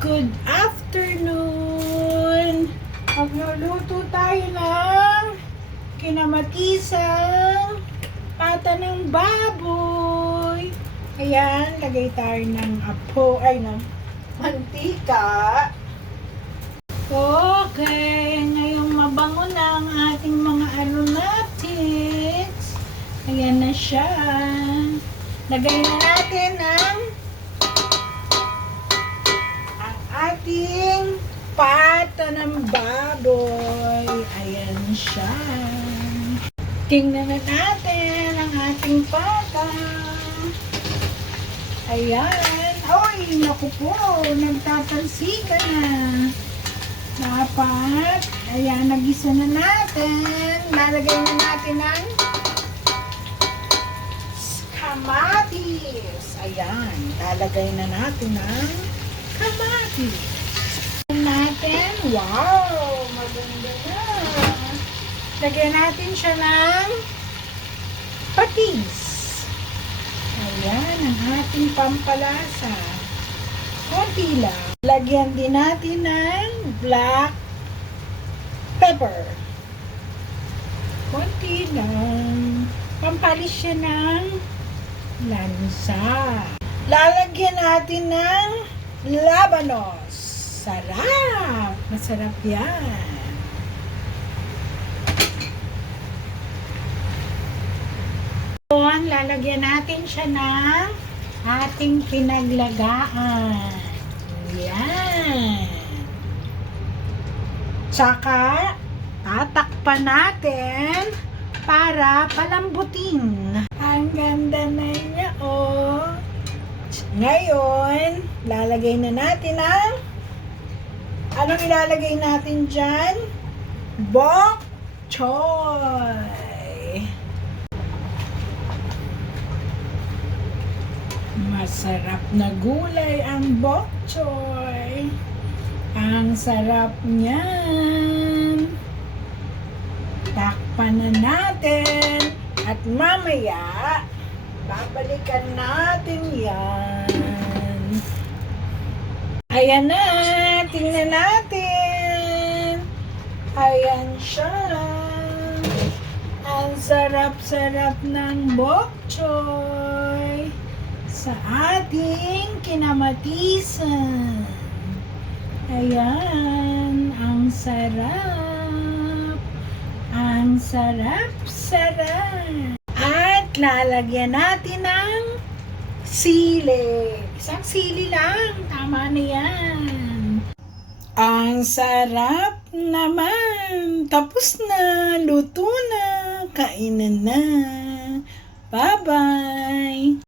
Good afternoon! Magluluto tayo ng kinamatisang pata ng baboy. Ayan, lagay tayo ng ng mantika. Okay, ngayong mabango na ang ating mga aromatics. Ayan na siya. Lagay na natin ang ating pata ng baboy. Ayan siya. Tingnan na natin ang ating pata. Ayan. Ay, naku po. Nagtatalsika na. Dapat. Ayan, nagisa na natin. Lalagay na natin ang kamatis. Ayan. Lalagay na natin ang kamatis. Natin. Wow! Maganda na. Lagyan natin siya ng patis. Ayan, ang ating pampalasa. Konti lang. Lagyan din natin ng black pepper. Konti lang. Pampalis siya ng lansa. Lalagyan natin ng labanos. Sarap! Masarap yan. Lalagyan natin siya ng ating pinaglagaan. Yan. Tsaka, tatakpan natin para palambutin. Ang ganda na niya, oh. Ngayon, lalagay na natin ang anong ilalagay natin dyan? Bok choy. Masarap na gulay ang bok choy. Ang sarap niyan. Takpan na natin. At mamaya, babalikan natin yan. Ayan na. Tingnan natin. Ayan siya. Ang sarap-sarap ng bok choy sa ating kinamatisan. Ayan. Ang sarap. Ang sarap-sarap. At lalagyan natin ng sili. Isang sili lang. Tama na yan. Ang sarap naman. Tapos na. Luto na. Kainan na. Bye-bye.